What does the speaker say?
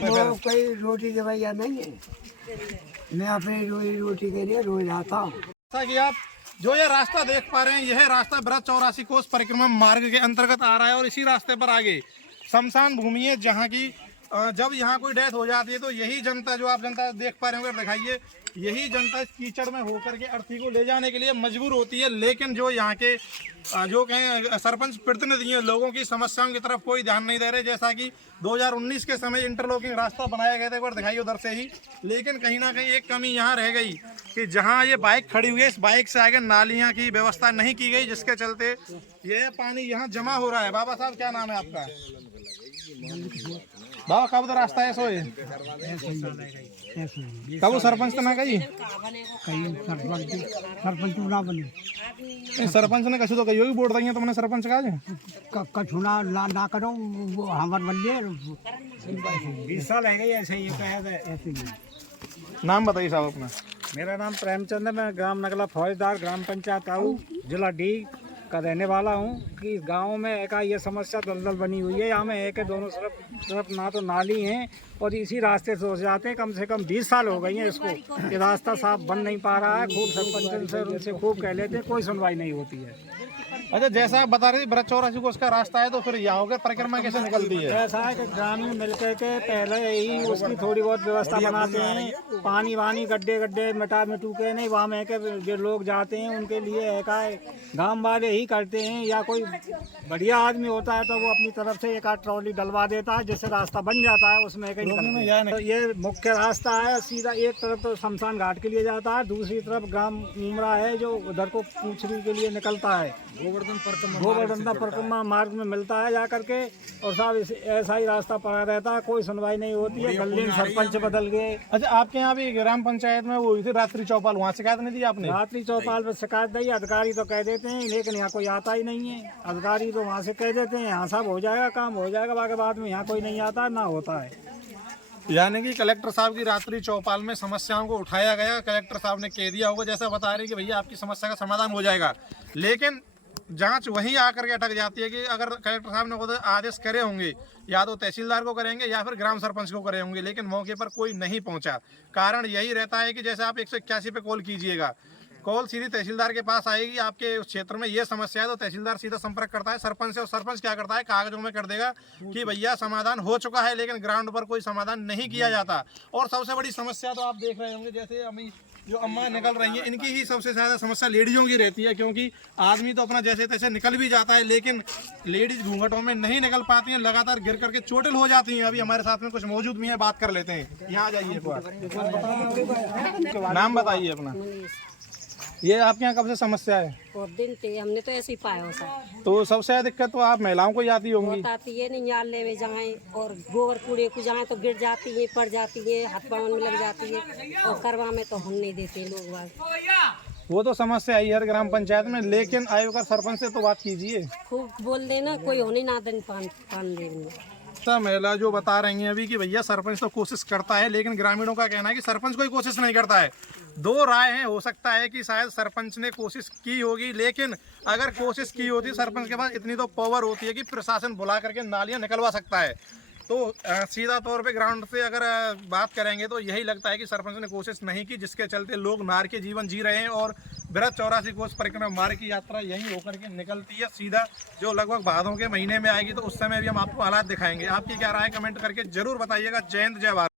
वो कोई रोटी के भैया नहीं है, मैं अपनी रोटी के लिए रोज आता हूँ। जैसा कि आप जो ये रास्ता देख पा रहे हैं, यह रास्ता ब्रज 84 कोस परिक्रमा मार्ग के अंतर्गत आ रहा है और इसी रास्ते पर आगे शमशान भूमि है, जहाँ की जब यहाँ कोई डेथ हो जाती है तो यही जनता, जो आप जनता देख पा रहे होंगे, दिखाइए, यही जनता कीचड़ में होकर के अर्थी को ले जाने के लिए मजबूर होती है। लेकिन जो यहाँ के जो कहें सरपंच प्रतिनिधि हैं, लोगों की समस्याओं की तरफ कोई ध्यान नहीं दे रहे। जैसा कि 2019 के समय इंटरलॉकिंग रास्ता बनाया गया था, एक बार दिखाइए उधर से ही, लेकिन कहीं ना कहीं एक कमी यहाँ रह गई कि जहाँ ये बाइक खड़ी हुई है, इस बाइक से आगे नालियाँ की व्यवस्था नहीं की गई, जिसके चलते ये पानी यहाँ जमा हो रहा है। बाबा साहब, क्या नाम है आपका? बाबा कब तो रास्ता है सोए कब सरपंच तो ना गई सरपंच ना बने, सरपंच ने कछु तो कही होगी वोट देंगे तुमने सरपंच का कछुना ना करो, वो हमारे बल्ले 20 साल है गई ऐसे ही कहा था। ऐसे ही। नाम बताइए साहब अपना। मेरा नाम प्रेमचंद है, मैं ग्राम नगला फौजदार ग्राम पंचायत आऊ जिला डी का रहने वाला हूँ। कि गांव में एक ये समस्या दलदल बनी हुई है। यहाँ में एक दोनों तरफ ना तो नाली है और इसी रास्ते से हो जाते हैं। कम से कम 20 साल हो गई हैं इसको, ये रास्ता साफ बन नहीं पा रहा है। खूब सरपंच से उनसे खूब कह लेते हैं, कोई सुनवाई नहीं होती है। अच्छा, जैसा आप बता रहे थे ब्रज 84 को उसका रास्ता है, तो फिर यहाँ होकर परिक्रमा कैसे निकलती है? ऐसा है कि ग्रामीण मिलकर के पहले ही उसकी थोड़ी बहुत व्यवस्था बनाते हैं। पानी वानी गड्ढे गड्ढे मिटा मिटू के नहीं, वहाँ में के जो लोग जाते हैं उनके लिए एक गाँव वाले ही करते हैं, या कोई बढ़िया आदमी होता है तो वो अपनी तरफ से एक आध ट्रॉली डलवा देता है, जिससे रास्ता बन जाता है। उसमें कहीं ये मुख्य रास्ता है, सीधा एक तरफ तो शमशान घाट के लिए जाता है, दूसरी तरफ ग्राम उमरा है जो उधर को पूछरी के लिए निकलता है, गोवर्धन परिक्रमा मार्ग में मिलता है जा करके। और साहब ऐसा ही रास्ता पड़ा रहता है, कोई सुनवाई नहीं होती है। गली में सरपंच बदल गए। अच्छा, आपके यहाँ भी ग्राम पंचायत में वो हुई थी रात्रि चौपाल, वहाँ शिकायत नहीं दी आपने? रात्रि चौपाल पर शिकायत दी, अधिकारी तो कह देते हैं, लेकिन यहाँ कोई आता ही नहीं है। अधिकारी तो वहाँ से कह देते हैं यहाँ सब हो जाएगा, काम हो जाएगा, बाकी बाद में यहाँ कोई नहीं आता ना होता है। यानी कि कलेक्टर साहब की रात्रि चौपाल में समस्याओं को उठाया गया, कलेक्टर साहब ने कह दिया होगा, जैसा बता रहे कि भैया आपकी समस्या का समाधान हो जाएगा, लेकिन जांच वहीं आकर के अटक जाती है कि अगर कलेक्टर साहब ने खुद आदेश करे होंगे, या तो तहसीलदार को करेंगे या फिर ग्राम सरपंच को करे होंगे, लेकिन मौके पर कोई नहीं पहुंचा। कारण यही रहता है कि जैसे आप 181 पे कॉल कीजिएगा, कॉल सीधी तहसीलदार के पास आएगी, आपके उस क्षेत्र में ये समस्या है तो तहसीलदार सीधा संपर्क करता है सरपंच से, और सरपंच क्या करता है, कागजों में कर देगा कि भैया समाधान हो चुका है, लेकिन ग्राउंड पर कोई समाधान नहीं किया जाता। और सबसे बड़ी समस्या तो आप देख रहे होंगे, जैसे अभी जो अम्मा निकल रही हैं, इनकी ही सबसे ज़्यादा समस्या लेडीज़ों की रहती है, क्योंकि आदमी तो अपना जैसे तैसे निकल भी जाता है, लेकिन लेडीज़ घूंघटों में नहीं निकल पाती हैं, लगातार गिर करके चोटिल हो जाती हैं। अभी हमारे साथ में कुछ मौजूद भी हैं, बात कर लेते हैं। यहाँ आ जाइए, नाम बताइए अपना। ये आपके यहाँ कब से समस्या है? बहुत दिन थे, हमने तो ऐसे ही पाया हो सब। तो सबसे ज्यादा दिक्कत तो आप महिलाओं को ही आती होंगी। आती है, नहीं नाले में जाएं और गोबर कूड़े को जाएं तो गिर जाती है, पड़ जाती है, हाथ पाँव में लग जाती है, और करवा में तो हम नहीं देते लोग बात। वो तो समस्या है हर ग्राम पंचायत में, लेकिन आयोग का सरपंच से तो बात कीजिए। खूब बोल देना, कोई होने ना देन पान देने। महिला जो बता रही हैं अभी कि भैया सरपंच तो कोशिश करता है, लेकिन ग्रामीणों का कहना है कि सरपंच कोई कोशिश नहीं करता है। दो राय हैं, हो सकता है कि शायद सरपंच ने कोशिश की होगी, लेकिन अगर कोशिश की होती, सरपंच के पास इतनी तो पावर होती है कि प्रशासन बुला करके नालियां निकलवा सकता है। तो सीधा तौर पे ग्राउंड से अगर बात करेंगे तो यही लगता है कि सरपंच ने कोशिश नहीं की, जिसके चलते लोग नार के जीवन जी रहे हैं। और ब्रज 84 कोस परिक्रमा मार्ग की यात्रा यहीं होकर के निकलती है सीधा, जो लगभग भादों के महीने में आएगी, तो उस समय भी हम आपको हालात दिखाएंगे। आपकी क्या राय कमेंट करके जरूर बताइएगा। जय हिंद, जय भारत।